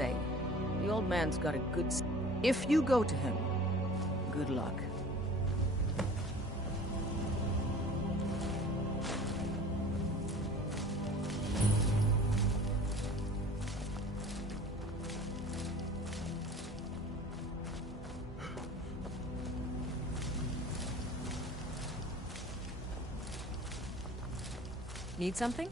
say, the old man's got a good... If you go to him, good luck. Need something?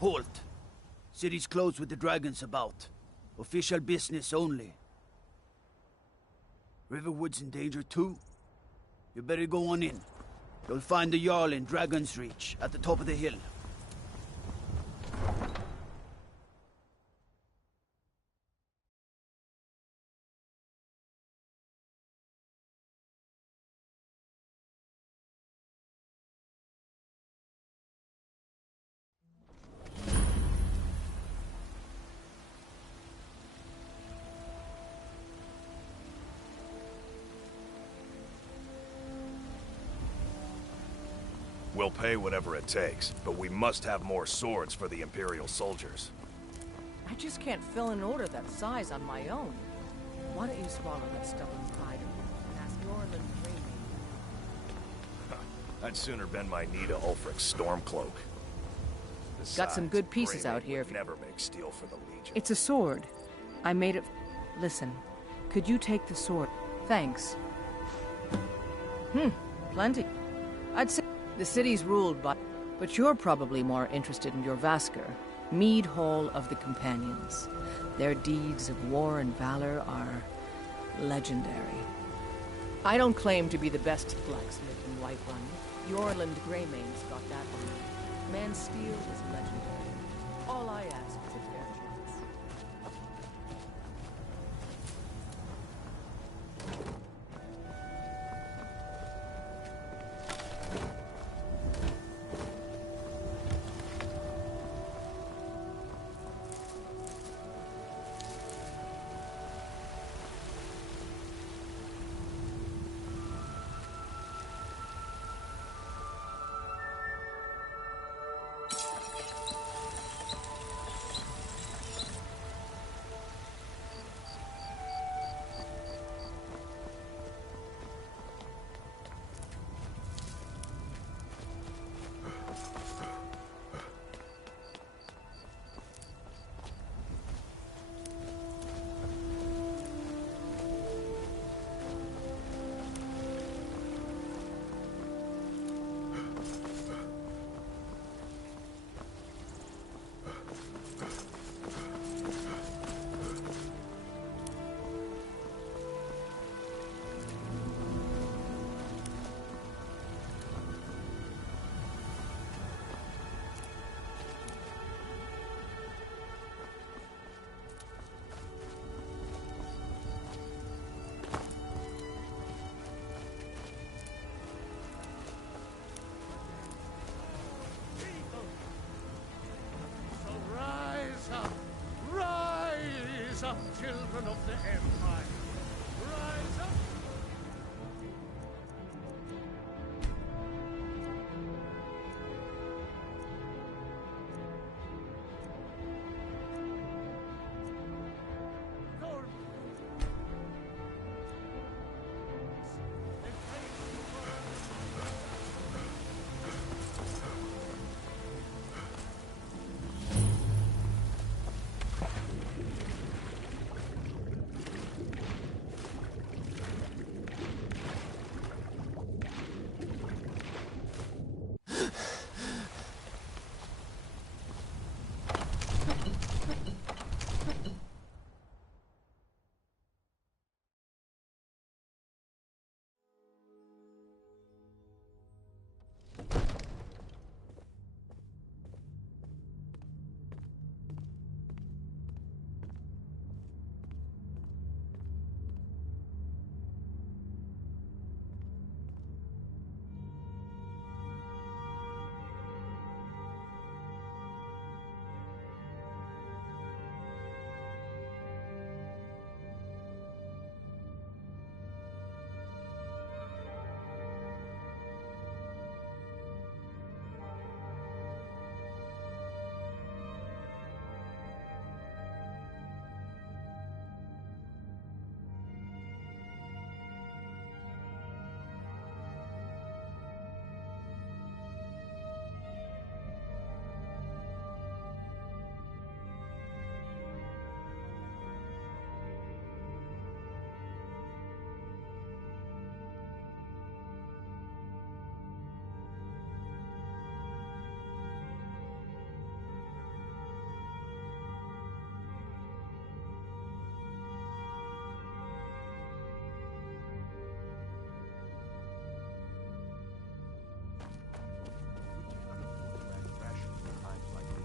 Halt! City's closed with the dragons about. Official business only. Riverwood's in danger too. You better go on in. You'll find the Jarl in Dragon's Reach, at the top of the hill. We'll pay whatever it takes, but we must have more swords for the Imperial soldiers. I just can't fill an order that size on my own. Why don't you swallow that stubborn pride of yours and ask Orland Greymane? I'd sooner bend my knee to Ulfric's Stormcloak. Besides, Got some good pieces out Greymane here. would never make steel for the Legion. It's a sword. I made it... Listen, could you take the sword? Thanks. Plenty. I'd say the city's ruled by... But you're probably more interested in your Vasker, Mead Hall of the Companions. Their deeds of war and valor are legendary. I don't claim to be the best blacksmith in Whiterun. Orland Greymane's got that one. Man's steel is legendary. All I ask is a fair chance. up, children of the Empire. Rise up!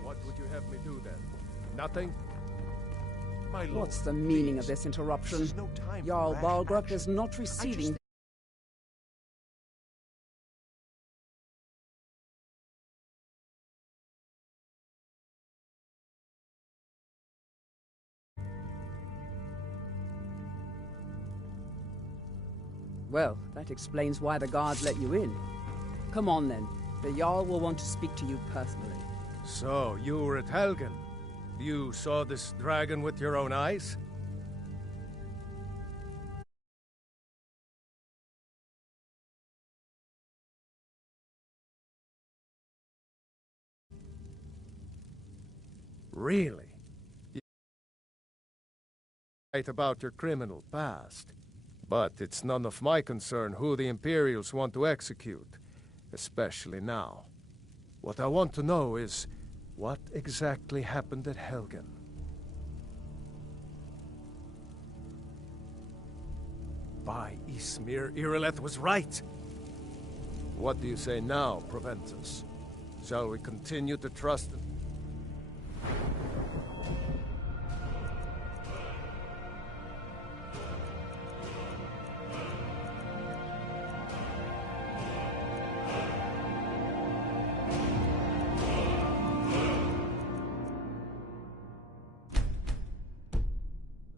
What would you have me do then? Nothing? My lord, What's the meaning of please. this interruption? This is no time for Jarl rash Balgruck action. is not receiving... Well, that explains why the guards let you in. Come on then. The Jarl will want to speak to you personally. So, you were at Helgen. You saw this dragon with your own eyes? Really? You're right about your criminal past. But it's none of my concern who the Imperials want to execute, especially now. What I want to know is, what exactly happened at Helgen? By Ysmir, Irileth was right! What do you say now, Proventus? Shall we continue to trust them?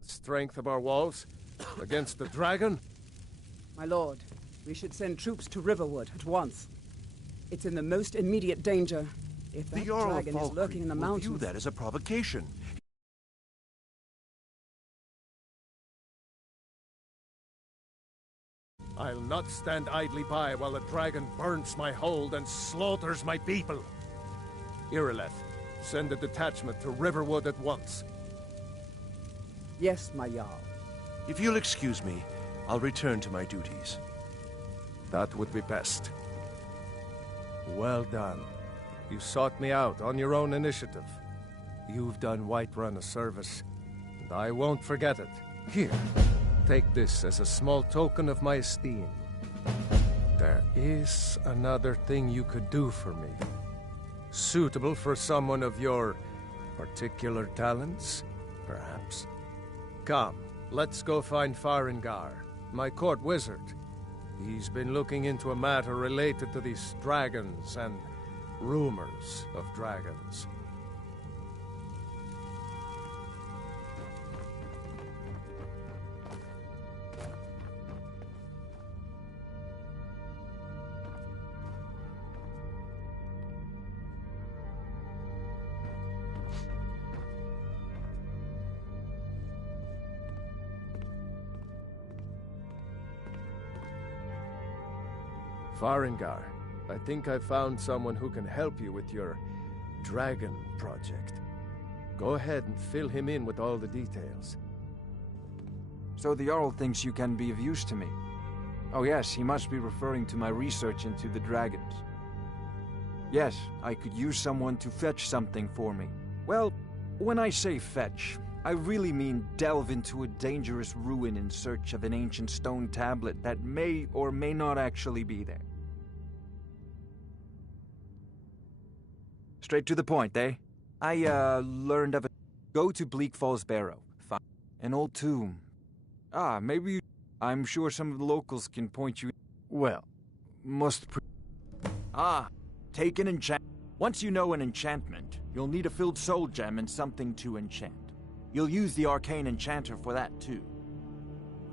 Strength of our walls against the dragon? My lord, we should send troops to Riverwood at once. It's in the most immediate danger. If that The Jarl of dragon is Falkreath lurking in the will mountains... view that as a provocation. I'll not stand idly by while the dragon burns my hold and slaughters my people. Irileth, send a detachment to Riverwood at once. Yes, my Jarl. If you'll excuse me, I'll return to my duties. That would be best. Well done. You sought me out on your own initiative. You've done Whiterun a service, and I won't forget it. Here, take this as a small token of my esteem. There is another thing you could do for me. Suitable for someone of your particular talents, perhaps. Come, let's go find Farengar, my court wizard. He's been looking into a matter related to these dragons and rumors of dragons. Farengar, I think I found someone who can help you with your dragon project. Go ahead and fill him in with all the details. So the Jarl thinks you can be of use to me. Oh yes, he must be referring to my research into the dragons. Yes, I could use someone to fetch something for me. Well, when I say fetch, I really mean delve into a dangerous ruin in search of an ancient stone tablet that may or may not actually be there. Straight to the point, eh? I learned of a... Go to Bleak Falls Barrow. Find an old tomb. Maybe you... I'm sure some of the locals can point you... Well, take an enchant... Once you know an enchantment, you'll need a filled soul gem and something to enchant. You'll use the arcane enchanter for that, too.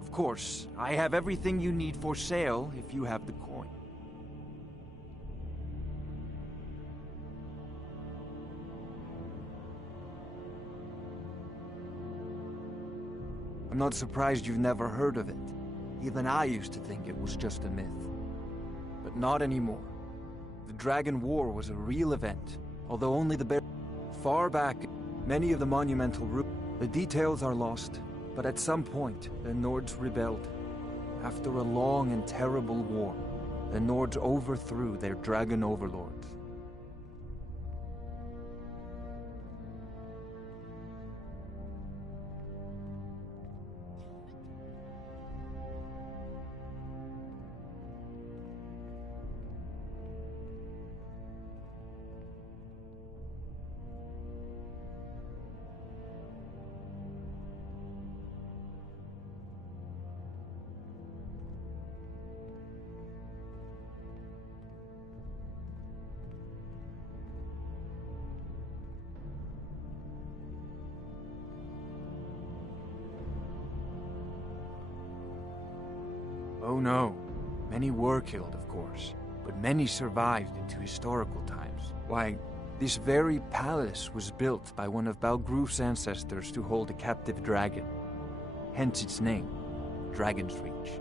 Of course, I have everything you need for sale if you have the coin. I'm not surprised you've never heard of it. Even I used to think it was just a myth. But not anymore. The Dragon War was a real event, although only the far back, many of the monumental the details are lost, but at some point, the Nords rebelled. After a long and terrible war, the Nords overthrew their dragon overlords. Oh no. Many were killed, of course, but many survived into historical times. Why, this very palace was built by one of Balgruf's ancestors to hold a captive dragon. Hence its name, Dragon's Reach.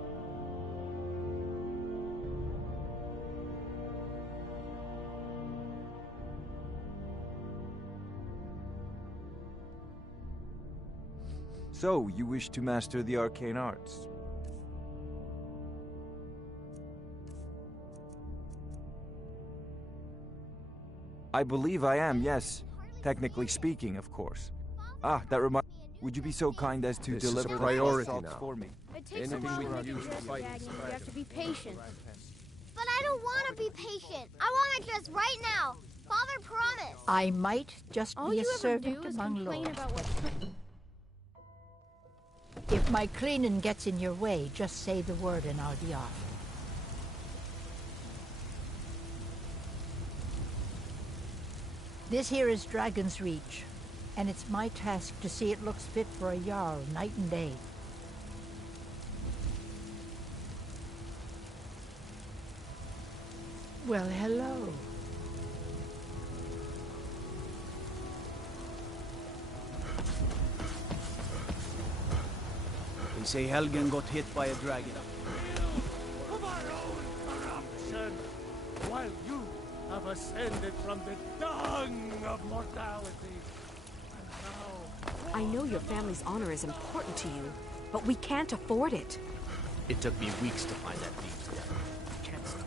So, you wish to master the arcane arts? I believe I am, yes. Technically speaking, of course. That reminds... Would you be so kind as to This is a deliver priority the now. for me? It takes Anything a while we to can make use a to fight dragon. You have to be patient. But I don't want to be patient. I want it just right now. Father promised. I might just All be a you ever servant do is among complain lords. about what... If my Kleinen gets in your way, just say the word and I'll be off. This here is Dragon's Reach, and it's my task to see it looks fit for a Jarl night and day. Well, hello. They say Helgen got hit by a dragon. Of our own corruption, while you have ascended from the dung of mortality. And now... I know your family's honor is important to you, but we can't afford it. It took me weeks to find that thief's den. Can't stop.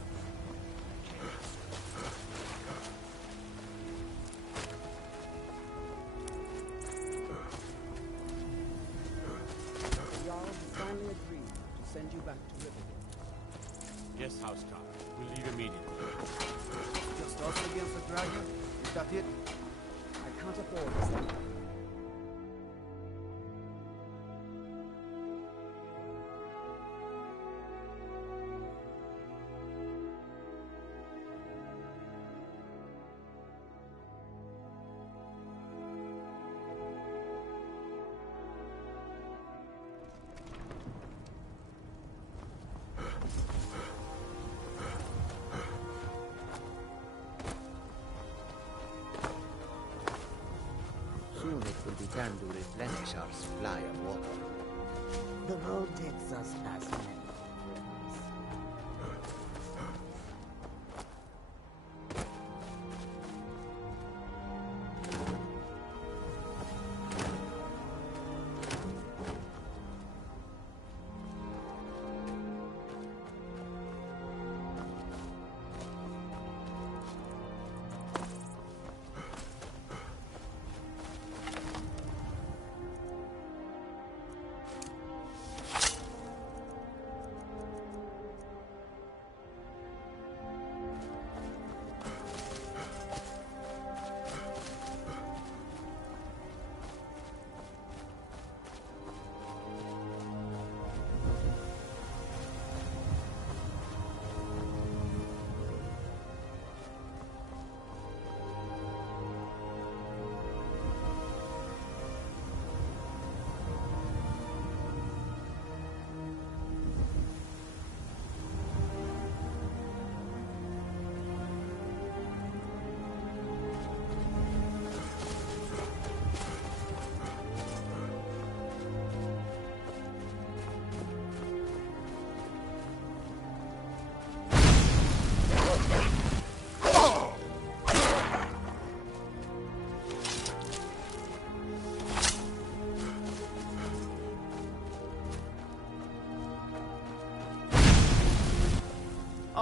The Jarl has finally agreed to send you back to Riverwood. Yes, Housetop. We'll leave immediately. Just us against the dragon? Is that it? I can't afford this. Soon it will be time to replenish our supply of water. The road takes us past many rivers.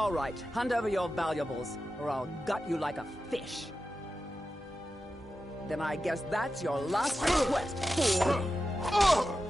All right, hand over your valuables, or I'll gut you like a fish. Then I guess that's your last request, fool.